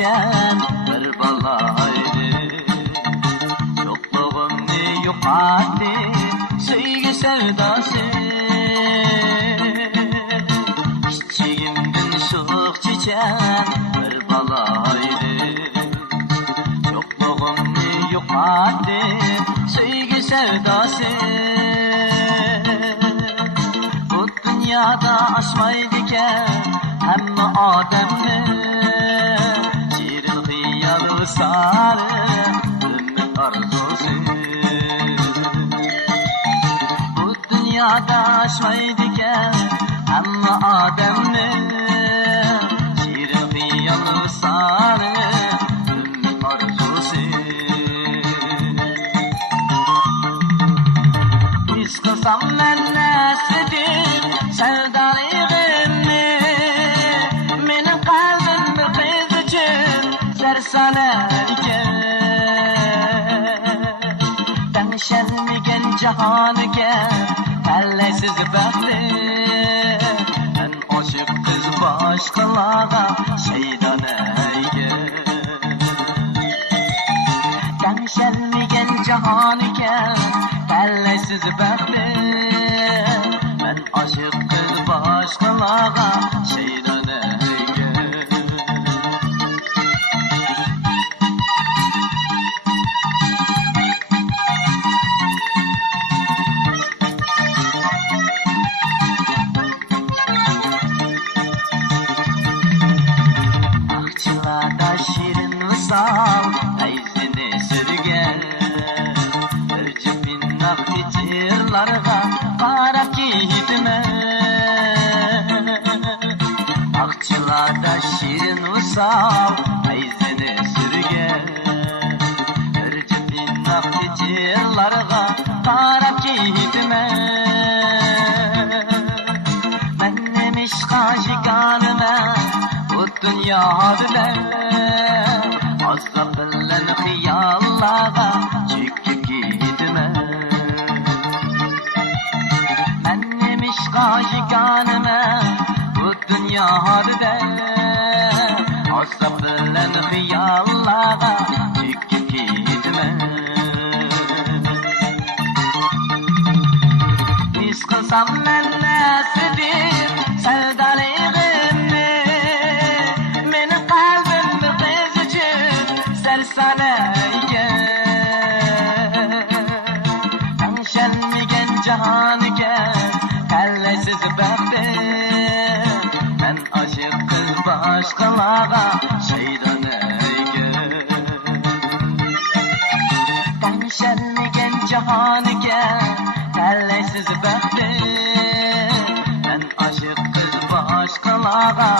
diken bir balaydı. Yokluğumni yo'qotdi sevgi sevdası. Kichigimdan sho'x chechan bir balaydı. Yokluğumni yo'qotdi sevgi sevdası. Bu dünyada aşmaydiken hamma odamni shirin xiyol sarı ümit arzusi. Bu dünyada aşmaydiken hamma odamni shirin xiyol sarı ümit arzusi. His qilsam men nasibim sevdaligimni, mening qalbim bir qiz uchun sarsonar ekan. Tanishilmagan jahonga tanlaysiz baxtli, men oshiq qiz boshqalarga shaydona ekan. Tanishilmagan jahonga tanlaysiz baxtli, men oshiq qiz boshqalarga shaydona ekan. Aqchilarda shirin misol ayzini surgan, bir jipin naqli cherlarga qarab ketman. Aqchilarda shirin misol ayzini surgan, bir jipin naqli cherlarga qarab ketman. Men nemishqa shikanman bu dunyoda, azab bilan xiyollarga cho'kib ketman. Men nemishqa shikanman bu dunyoda, azab bilan xiyollarga cho'kib ketman. His qilsam men nasibim sevdaligimni, mening qalbim bir qiz uchun sarsona ekan. Tanishilmagan jahonga tanlaysiz baxtli, men oshiq qiz boshqalarga shaydona ekan. Tanishilmagan jahonga tanlaysiz baxtli, men oshiq qiz boshqalarga